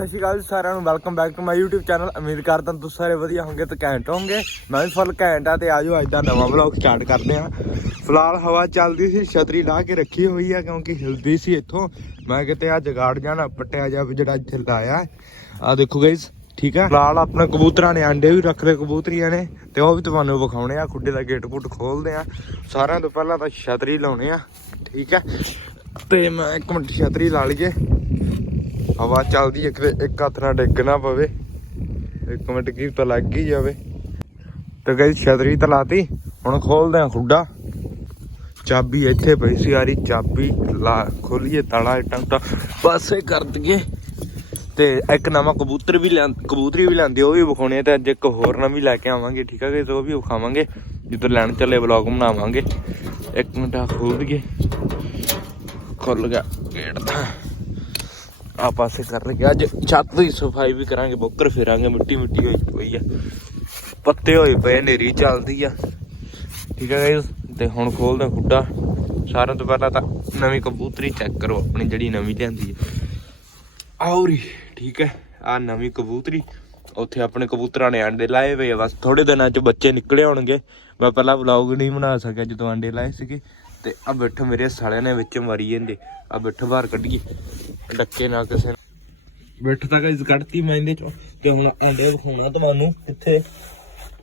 ਸਤਿ ਸ਼੍ਰੀ ਅਕਾਲ ਜੀ ਸਾਰਿਆਂ ਨੂੰ welcome back to my YouTube channel ਉਮੀਦ ਕਰਦਾ ਤੁਸੀਂ ਸਾਰੇ ਵਧੀਆ ਹੋਵੋਗੇ ਤੇ ਘੈਂਟ ਹੋਵੋਗੇ। ਮੈਂ ਵੀ ਫੁੱਲ ਘੈਂਟ ਆ ਤੇ ਆਜੋ, ਅੱਜ ਦਾ ਨਵਾਂ ਵਲੌਗ ਸਟਾਰਟ ਕਰਦੇ ਹਾਂ। ਫਿਲਹਾਲ ਹਵਾ ਚੱਲਦੀ ਸੀ, ਛਤਰੀ ਲਾ ਕੇ ਰੱਖੀ ਹੋਈ ਆ ਕਿਉਂਕਿ ਹਿਲਦੀ ਸੀ ਇੱਥੋਂ। ਮੈਂ ਕਿਤੇ ਆ ਜਗਾੜ ਜਾਣਾ, ਪੱਟਿਆ ਜਾ ਵੀ ਜਿਹੜਾ ਇੱਥੇ ਲਾਇਆ ਆ ਦੇਖੋ ਗਾਇਸ ਠੀਕ ਆ? ਫਿਲਹਾਲ ਆਪਣੇ ਕਬੂਤਰਾਂ ਨੇ, ਆਂਡੇ ਵੀ ਰੱਖ ਲਏ ਕਬੂਤਰੀਆਂ ਨੇ, ਤੇ ਉਹ ਵੀ ਤੁਹਾਨੂੰ ਵਿਖਾਉਣੇ ਆ, ਖੁੱਡੇ ਦਾ ਗੇਟ ਗੁੱਟ ਖੋਲਦੇ ਆ। ਸਾਰਿਆਂ ਤੋਂ ਪਹਿਲਾਂ ਤਾਂ ਛਤਰੀ ਲਾਉਣੇ ਆ, ਠੀਕ ਆ? ਤੇ ਮੈਂ ਇੱਕ ਮਿੰਟ ਛਤਰੀ ਲਾ ਲਈਏ। ਹਵਾ ਚੱਲਦੀ ਇੱਕ ਇੱਕ ਹੱਥ ਨਾਲ ਡਿੱਗ ਨਾ ਪਵੇ। ਇੱਕ ਮਿੰਟ ਕੀ ਤਾਂ ਲੱਗ ਹੀ ਜਾਵੇ। ਤੇ ਗਈ ਛਤਰੀ ਤਾਂ ਲਾਤੀ, ਹੁਣ ਖੋਲਦੇ ਆ ਖੁੱਡਾ। ਚਾਬੀ ਇੱਥੇ ਪਈ ਸੀ ਯਾਰੀ, ਚਾਬੀ ਲਾ, ਖੋਲੀਏ ਤਾਲਾ ਇਟਾਂ ਤਾਂ ਪਾਸੇ ਕਰ ਦਈਏ। ਤੇ ਇੱਕ ਨਵਾਂ ਕਬੂਤਰ ਵੀ ਲਿਆਂ ਕਬੂਤਰੀ ਵੀ ਲਿਆਂਦੀ, ਉਹ ਵੀ ਵਿਖਾਉਣੇ ਆ ਤੇ ਅੱਜ ਇੱਕ ਹੋਰ ਨਵੀਂ ਲੈ ਕੇ ਆਵਾਂਗੇ, ਠੀਕ ਆ ਤੇ ਉਹ ਵੀ ਵਿਖਾਵਾਂਗੇ ਜਦੋਂ ਲੈਣ ਚੱਲੇ ਵਲੌਗ ਬਣਾਵਾਂਗੇ। ਇੱਕ ਮਿੰਟ ਆ ਖੋਲ ਦਈਏ। ਖੁੱਲ ਗਿਆ ਗੇਟ ਤਾਂ। ਆ ਪਾਸੇ ਕਰ ਲਗੇ ਅੱਜ ਛੱਤ ਦੀ ਸਫ਼ਾਈ ਵੀ ਕਰਾਂਗੇ, ਬੋਕਰ ਫੇਰਾਂਗੇ, ਮਿੱਟੀ ਮਿੱਟੀ ਹੋਈ ਪਈ ਆ। ਪੱਤੇ ਹੋਏ ਪਏ ਨੇਰੀ ਚੱਲਦੀ ਆ। ਠੀਕ ਹੈ ਗਾਇਸ ਤੇ ਹੁਣ ਖੋਲਦੇ ਹਾਂ ਸਾਰਿਆਂ ਤੋਂ ਪਹਿਲਾਂ ਤਾਂ ਨਵੀਂ ਕਬੂਤਰੀ ਚੈੱਕ ਕਰੋ, ਆਪਣੀ ਜਿਹੜੀ ਨਵੀਂ ਲਿਆਂਦੀ ਹੈ ਆਉਰੀ, ਠੀਕ ਹੈ ਆ ਨਵੀਂ ਕਬੂਤਰੀ। ਉੱਥੇ ਆਪਣੇ ਕਬੂਤਰਾਂ ਨੇ ਅੰਡੇ ਲਾਏ ਹੋਏ ਆ। ਬਸ ਥੋੜੇ ਦਿਨਾਂ ਚ ਬੱਚੇ ਨਿਕਲੇ ਹੋਣਗੇ। ਮੈਂ ਪਹਿਲਾਂ ਵਲੌਗ ਨਹੀਂ ਬਣਾ ਸਕਿਆ ਜਦੋਂ ਅੰਡੇ ਲਾਏ ਸੀਗੇ। ਤੇ ਆ ਬਿੱਠ ਮੇਰੇ ਸਾਲਿਆਂ ਨੇ ਵਿੱਚ ਮਾਰੀ ਜਾਂਦੇ। ਆ ਬਿੱਠ ਬਾਹਰ ਕੱਢੀਏ ਡੱਕੇ ਨਾਲ ਕਿਸੇ ਬਿੱਠ ਤਾਂ ਗਾਇਸ ਕੱਢਤੀ ਮੈਂ ਇਹਦੇ ਚੋਂ। ਤੇ ਹੁਣ ਅੰਡੇ ਵਿਖਾਉਣਾ ਤੁਹਾਨੂੰ। ਕਿੱਥੇ?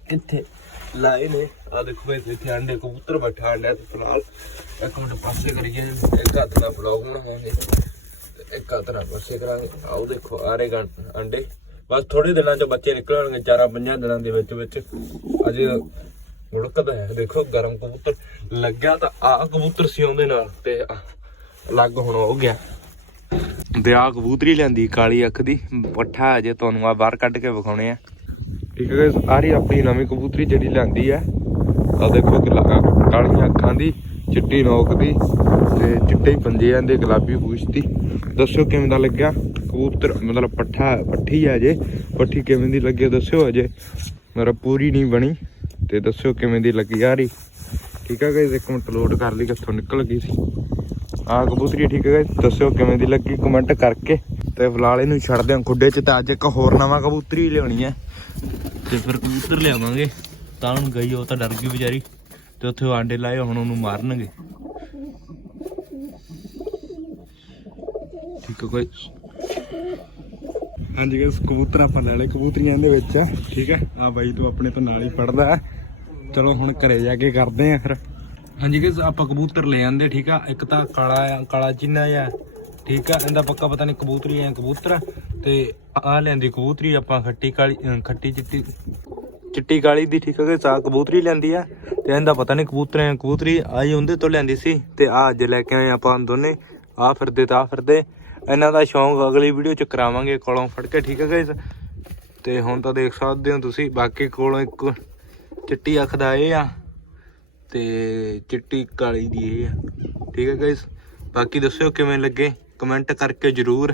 ਕਿੱਥੇ? ਲਾਏ ਨੇ। ਆ ਦੇਖੋ ਇੱਥੇ ਅੰਡੇ ਕਬੂਤਰ ਬੈਠਾ ਅੰਡਾ ਤੇ ਫਿਲਹਾਲ। ਇੱਕ ਮਿੰਟ ਪਾਸੇ ਕਰੀਏ। ਇੱਕ ਹੱਥ ਨਾਲ ਵਲੌਗ ਬਣਾਵਾਂਗੇ। ਤੇ ਇੱਕ ਹੱਥ ਨਾਲ ਪਾਸੇ ਕਰਾਂਗੇ। ਆਓ ਦੇਖੋ ਆਰੇ ਰਹੇ ਗੰ- ਬਸ ਥੋੜੇ ਦਿਨਾਂ ਚ ਬੱਚੇ ਨਿਕਲਣਗੇ। ਚਾਰਾਂ ਪੰਜਾਂ ਦਿਨਾਂ ਦੇ ਵਿੱਚ ਵਿੱਚ। ਅਜੇ ਮੁੜਕਦਾ ਹੈ। ਦੇਖੋ, ਗਰਮ ਕਬੂਤਰ ਲੱਗਿਆ ਤਾਂ ਆ ਕਬੂਤਰ ਸੀ ਉਹਦੇ ਨਾਲ ਤੇ ਅਲੱਗ ਹੁਣ ਹੋ ਗਿਆ। ਤੇ ਆ ਕਬੂਤਰੀ ਲੈਂਦੀ ਕਾਲੀ ਅੱਖ ਦੀ। ਪੱਠਾ ਅਜੇ ਤੁਹਾਨੂੰ ਆ ਬਾਹਰ ਕੱਢ ਕੇ ਵਿਖਾਉਣੇ ਆ। ਠੀਕ ਹੈ ਆ ਰਹੀ ਆਪਣੀ ਨਵੀਂ ਕਬੂਤਰੀ ਜਿਹੜੀ ਲੈਂਦੀ ਆ ਆ ਦੇਖੋ ਕਾਲੀਆਂ ਅੱਖਾਂ ਦੀ, ਚਿੱਟੀ ਨੋਕ ਦੀ ਤੇ ਚਿੱਟੇ ਹੀ ਪੰਜੇ ਆਂਦੇ ਗੁਲਾਬੀ ਪੂਛ ਦੀ। ਦੱਸਿਓ ਕਿਵੇਂ ਦਾ ਲੱਗਿਆ? ਕਬੂਤਰ ਮਤਲਬ ਪੱਠਾ, ਪੱਠੀ ਆ ਜੇ। ਪੱਠੀ ਕਿਵੇਂ ਦੀ ਲੱਗੇ ਦੱਸਿਓ ਅਜੇ। ਮੇਰਾ ਪੂਰੀ ਨਹੀਂ ਬਣੀ ਤੇ ਦੱਸਿਓ ਕਿਵੇਂ ਦੀ ਲੱਗੀ ਆ ਰਹੀ। ਠੀਕ ਹੈ ਗਾਇਸ ਇੱਕ ਮਿੰਟ ਲੋਡ ਕਰ ਲਈ, ਕਿੱਥੋਂ ਨਿਕਲ ਗਈ ਸੀ। ਆ ਕਬੂਤਰੀ ਠੀਕ ਹੈ ਗਾਇਸ ਦੱਸਿਓ ਕਿਵੇਂ ਦੀ ਲੱਗੀ ਕਮੈਂਟ ਕਰਕੇ। ਤੇ ਫਿਲਹਾਲ ਇਹਨੂੰ ਛੱਡ ਹਾਂ ਖੁੱਡੇ 'ਚ, ਤਾਂ ਅੱਜ ਇੱਕ ਹੋਰ ਨਵਾਂ ਕਬੂਤਰੀ ਲਿਆਉਣੀ ਹੈ ਤੇ ਫਿਰ ਕਬੂਤਰ ਲਿਆਵਾਂਗੇ। ਤਾਂ ਹੁਣ ਗਈ ਉਹ ਤਾਂ ਡਰ ਗਈ ਵਿਚਾਰੀ, ਤੇ ਉੱਥੇ ਆਂਡੇ ਲਾਏ, ਹੁਣ ਉਹਨੂੰ ਮਾਰਨਗੇ। ਠੀਕ ਹੈ ਕੋਈ ਹਾਂਜੀ ਗਾਇਸ ਕਬੂਤਰ ਆਪਾਂ ਲੈ ਲਏ ਕਬੂਤਰੀਆਂ ਦੇ ਵਿੱਚ। ਠੀਕ ਹੈ? ਆ ਬਾਈ ਤੂੰ ਆਪਣੇ ਤੋਂ ਨਾਲ ਹੀ ਪੜਦਾ ਚਲੋ ਹੁਣ ਘਰੇ ਜਾ ਕੇ ਕਰਦੇ ਆ ਫਿਰ। ਹਾਂਜੀ ਗਾਇਸ ਆਪਾਂ ਕਬੂਤਰ ਲੈ ਆਂਦੇ, ਠੀਕ ਆ? ਇੱਕ ਤਾਂ ਕਾਲਾ ਆ, ਕਾਲਾ ਚਿੰਨਾ ਆ ਠੀਕ ਆ? ਇਹਦਾ ਪੱਕਾ ਪਤਾ ਨਹੀਂ ਕਬੂਤਰੀ ਆ ਕਬੂਤਰ ਆ। ਤੇ ਆ ਲੈਂਦੀ ਕਬੂਤਰੀ, ਆਪਾਂ ਖੱਟੀ ਕਾਲੀ ਖੱਟੀ ਚਿੱਟੀ ਚਿੱਟੀ ਕਾਲੀ ਦੀ, ਠੀਕ ਹੈ ਗਾਇਸ ਕਬੂਤਰੀ ਲੈਂਦੀ ਆ। ਤੇ ਇਹਦਾ ਪਤਾ ਨਹੀਂ ਕਬੂਤਰ ਆ ਕਬੂਤਰੀ ਆਈ ਉਹਦੇ ਤੋਂ ਲੈਂਦੀ ਸੀ। ਤੇ ਆ ਅੱਜ ਲੈ ਕੇ ਆਏ ਆਪਾਂ ਦੋਨੇ। ਆ ਫਿਰਦੇ ਤਾਂ ਫਿਰਦੇ। ਇਹਨਾਂ ਦਾ ਸ਼ੌਂਕ ਅਗਲੀ ਵੀਡੀਓ ਚ ਕਰਾਵਾਂਗੇ, ਕੋਲੋਂ ਫੜ ਕੇ, ਠੀਕ ਹੈ ਗਾਇਸ ਤੇ ਹੁਣ ਤਾਂ ਦੇਖ ਸਕਦੇ ਹੋ ਤੁਸੀਂ, ਬਾਕੀ ਕੋਲੋਂ ਇੱਕ ਚਿੱਟੀ ਅੱਖ ਦਾ ਇਹ ਆ, ਤੇ ਚਿੱਟੀ ਕਾਲੀ ਦੀ ਇਹ ਆ, ਠੀਕ ਹੈ ਗਾਇਸ ਬਾਕੀ ਦੱਸਿਓ ਕਿਵੇਂ ਲੱਗੇ? ਕਮੈਂਟ ਕਰਕੇ ਜਰੂਰ।